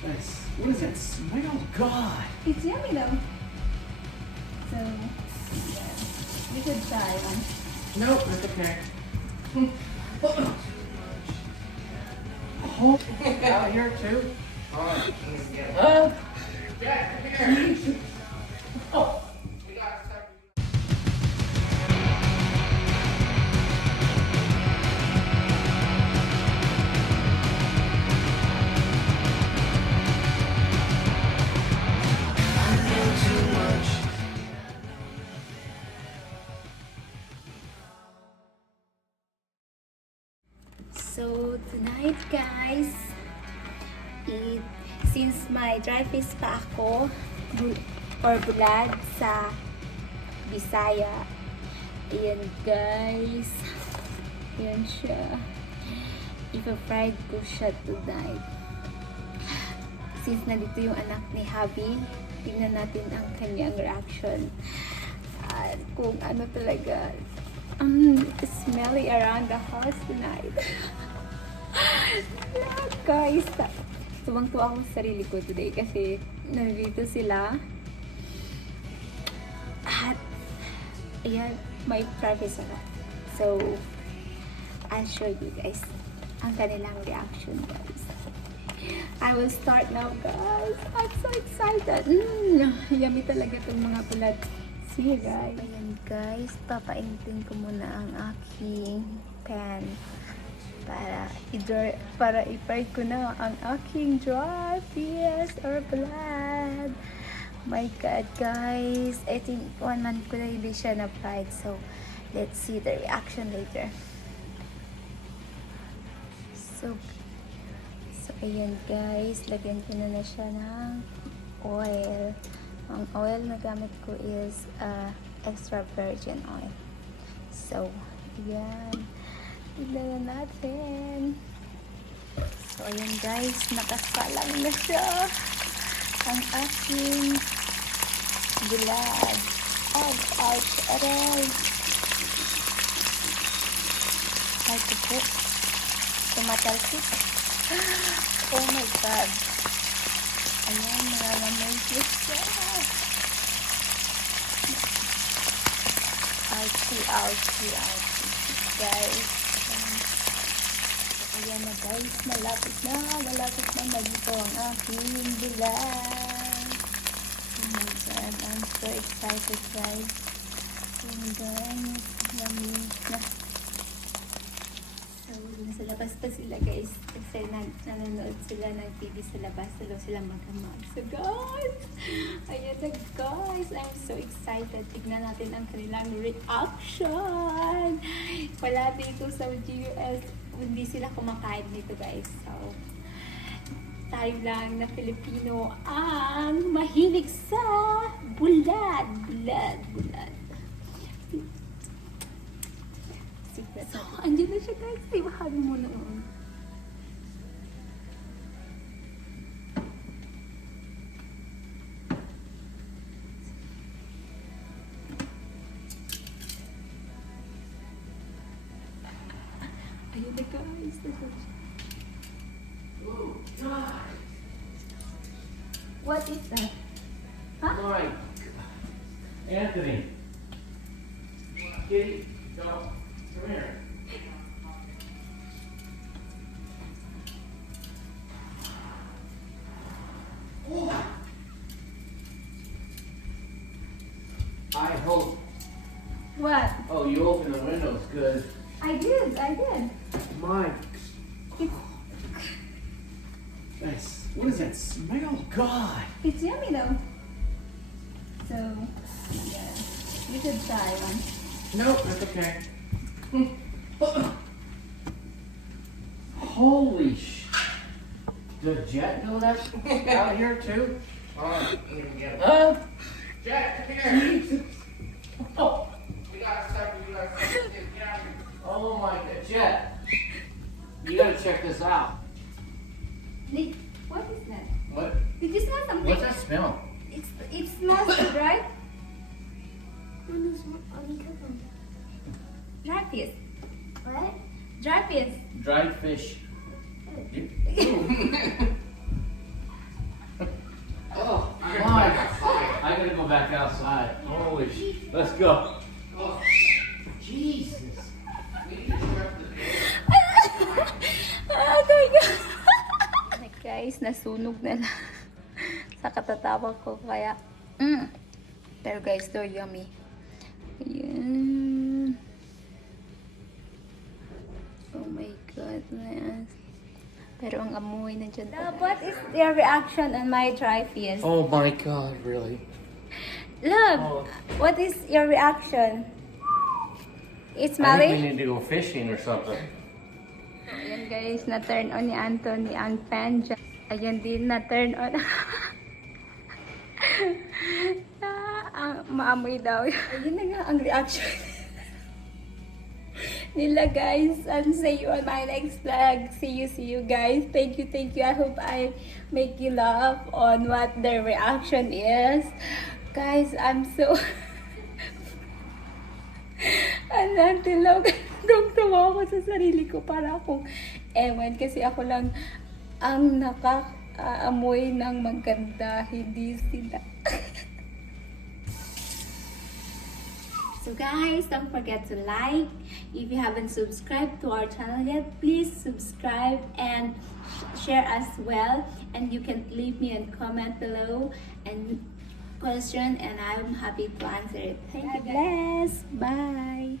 Nice. What does that smell? God. It's yummy though. So, yeah. We could try one. Nope, that's okay. Oh, out here too? Alright, Jack, come here. Oh. We got stuff. So tonight guys, since may dry fish pa ako or bulad sa Bisaya, ayan guys, ayan siya, ipa-fried ko siya tonight. Since nandito yung anak ni Habi, tignan natin ang kanyang reaction at kung ano talaga smelly around the house tonight. Yeah, guys, tuwang-tuwa ako sa sarili ko today kasi nandito sila at ayan, may privacy ako. So I'll show you guys ang kanilang reaction guys. I will start now guys. I'm so excited. Yummy talaga itong mga bulad. See you guys. Ayan guys, papainitin ko muna ang aking pan para i-fry ko na ang aking dry fish or blood. My God guys, I think 1 month ko na hindi siya na-fried, so let's see the reaction later. So ayan guys, lagyan ko na siya ng oil. Ang oil na gamit ko is extra virgin oil. So, ayan. Tignan natin. So, ayan guys. Nakasalang na siya. Ang aking bulad. Ouch, aray. Ay, ito po. Tumatalsik. Oh my God. Ayan, nalalamay siya. Ouchie. Guys. Ayan na guys, malapit na magito ang aking bulad. Oh my God, I'm so excited guys. And then, yummy na. So, dun sa labas pa sila guys. Kasi nanonood sila ng TV sa labas. Salo sila magamag. So guys, ayan na guys. I'm so excited. Tignan natin ang kanilang reaction. Wala dito sa US. Hindi sila kumakain dito guys. So, tayo lang na Filipino ang mahilig sa bulad. So, andyan na siya guys. Iwahanin mo na. Ayun na guys. Oh, God. What is that? Huh? My God. Anthony. Kitty, go. Come here. Oh. I hope. What? Oh, you opened the windows good. I did. My. Nice. What does that smell? God. It's yummy though. So, yeah. We could try one. Nope, that's okay. Holy sh! Does Jet know that out here too? Alright, I'm gonna get him. Jet, come here! Oh! We got stuff. Oh my God, Jet! You gotta check this out. Nick, what is that? What? Did you smell something? What's that smell? It smells good, right? Dry fish. What? Dry fish. Dried fish. back outside. Holy let's go. Oh, Jesus. Oh my God. Guys, nasunog na lang sa katatawa ko. Kaya, pero guys, they're yummy. Ayan. Oh my goodness. Pero ang amoy na dyan. What is your reaction on my dry fish? Oh my God, really? Love, what is your reaction? It's I think we smelly? need to go fishing or something. Ayan guys, na-turn on ni Anthony ang pan dyan. Ayan din, na-turn on. Maamoy daw. Ayun na nga ang reaction nila guys. And see you on my next vlog. See you guys. Thank you. I hope I make you laugh on what their reaction is. Guys, I'm so... Until tumawa ko sa sarili ko para akong ewan kasi ako lang ang nakaamoy ng maganda, hindi sila. So guys, don't forget to like. If you haven't subscribed to our channel yet, please subscribe and share as well. And you can leave me a comment below and question, and I'm happy to answer it. Thank you. God bless. Bye.